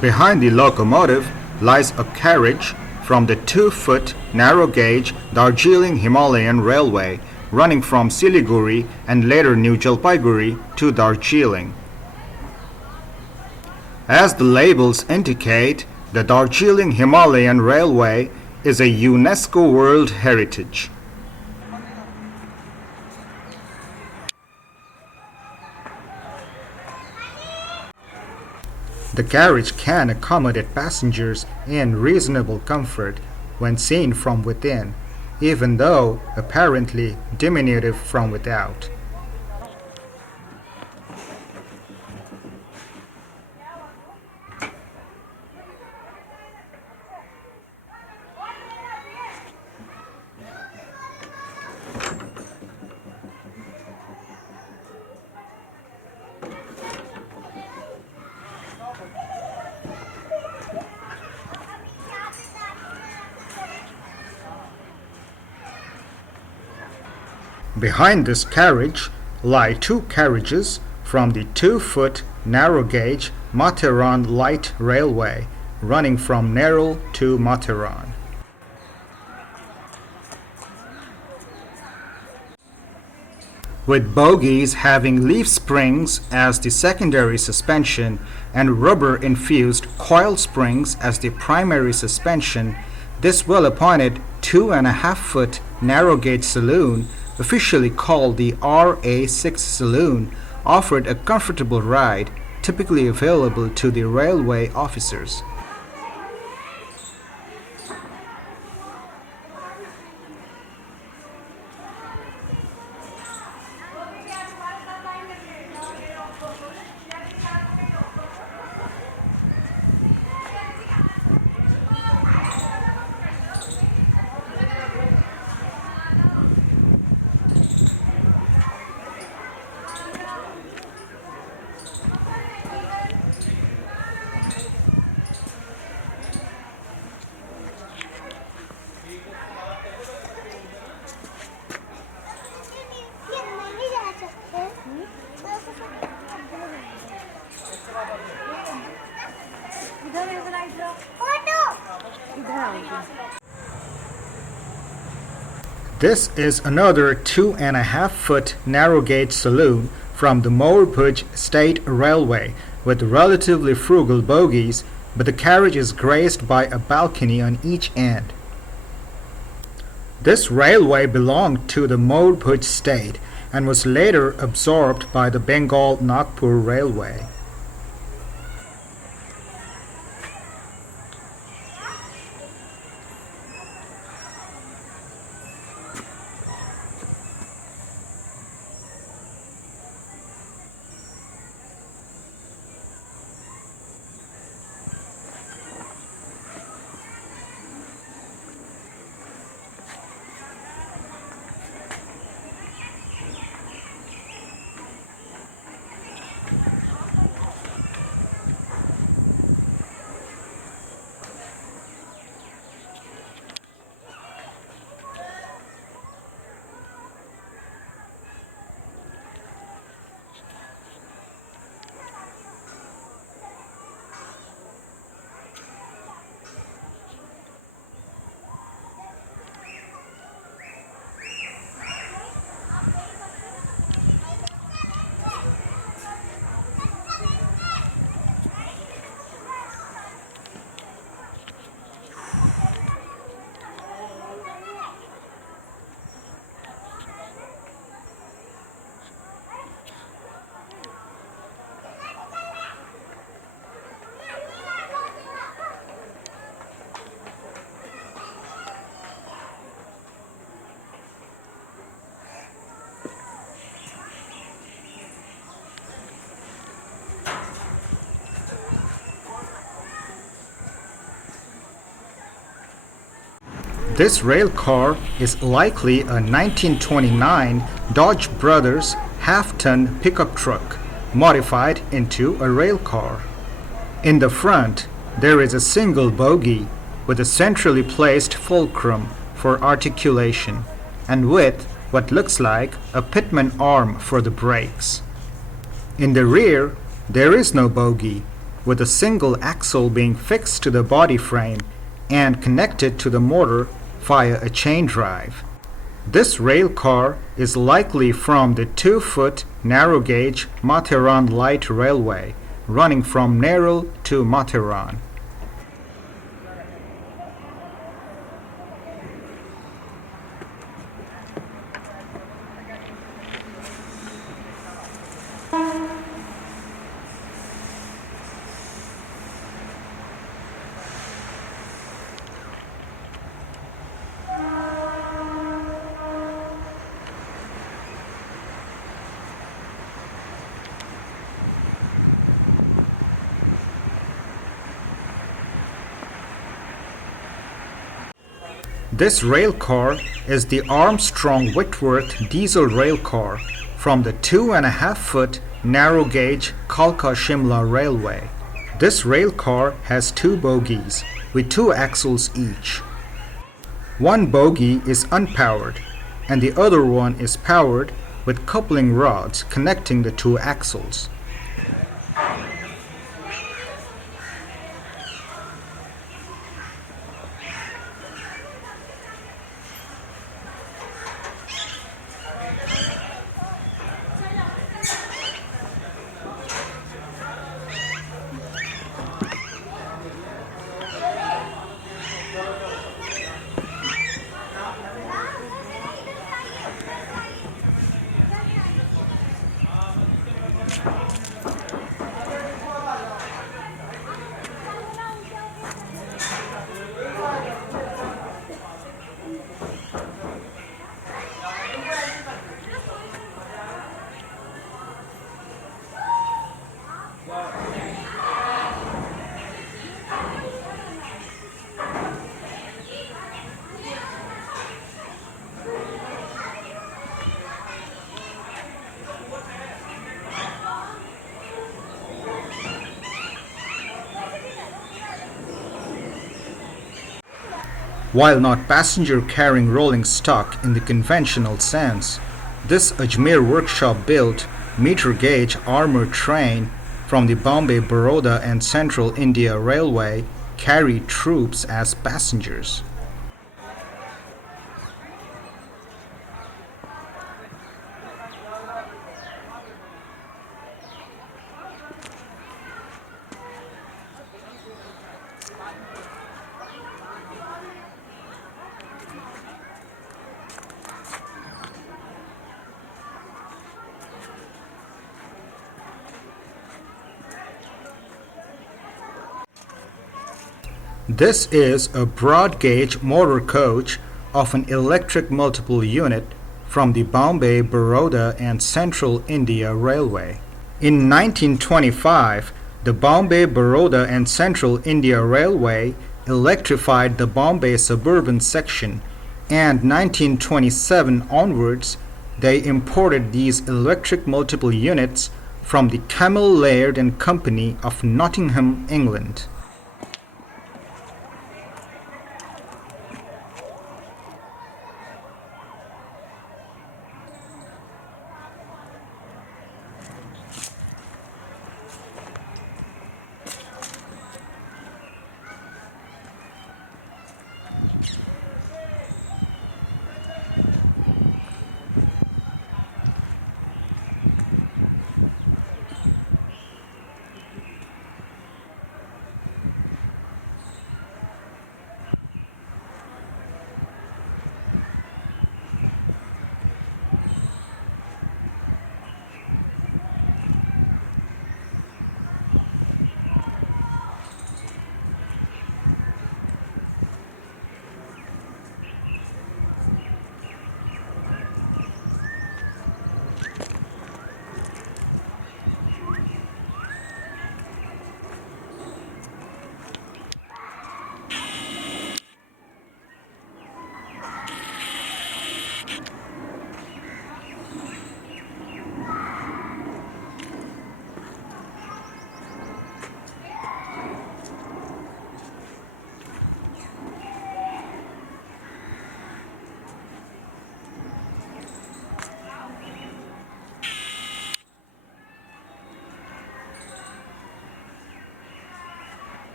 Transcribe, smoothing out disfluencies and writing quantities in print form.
Behind the locomotive lies a carriage from the 2-foot narrow-gauge Darjeeling Himalayan Railway running from Siliguri and later New Jalpaiguri to Darjeeling. As the labels indicate, the Darjeeling Himalayan Railway is a UNESCO World Heritage. The carriage can accommodate passengers in reasonable comfort when seen from within, even though apparently diminutive from without. Behind this carriage lie 2 carriages from the 2-foot narrow-gauge Matheran Light Railway running from Neral to Matheran. With bogies having leaf springs as the secondary suspension and rubber-infused coil springs as the primary suspension, this well-appointed 2.5-foot narrow-gauge saloon, officially called the RA6 Saloon, offered a comfortable ride typically available to the railway officers. This is another 2.5-foot narrow-gauge saloon from the Mourbhuj State Railway with relatively frugal bogies, but the carriage is graced by a balcony on each end. This railway belonged to the Mourbhuj State and was later absorbed by the Bengal Nagpur Railway. This railcar is likely a 1929 Dodge Brothers half-ton pickup truck modified into a railcar. In the front, there is a single bogie with a centrally placed fulcrum for articulation and with what looks like a pitman arm for the brakes. In the rear, there is no bogie, with a single axle being fixed to the body frame and connected to the motor via a chain drive. This rail car is likely from the 2-foot narrow-gauge Matheran Light Railway, running from Neral to Matheran. This rail car is the Armstrong-Whitworth diesel rail car from the 2.5-foot narrow-gauge Kalka Shimla Railway. This rail car has 2 bogies with 2 axles each. One bogie is unpowered and the other one is powered with coupling rods connecting the 2 axles. While not passenger-carrying rolling stock in the conventional sense, this Ajmer workshop-built meter-gauge armoured train from the Bombay, Baroda and Central India Railway carried troops as passengers. This is a broad-gauge motor coach of an electric multiple unit from the Bombay, Baroda and Central India Railway. In 1925, the Bombay, Baroda and Central India Railway electrified the Bombay suburban section, and 1927 onwards they imported these electric multiple units from the Camel Laird and Company of Nottingham, England.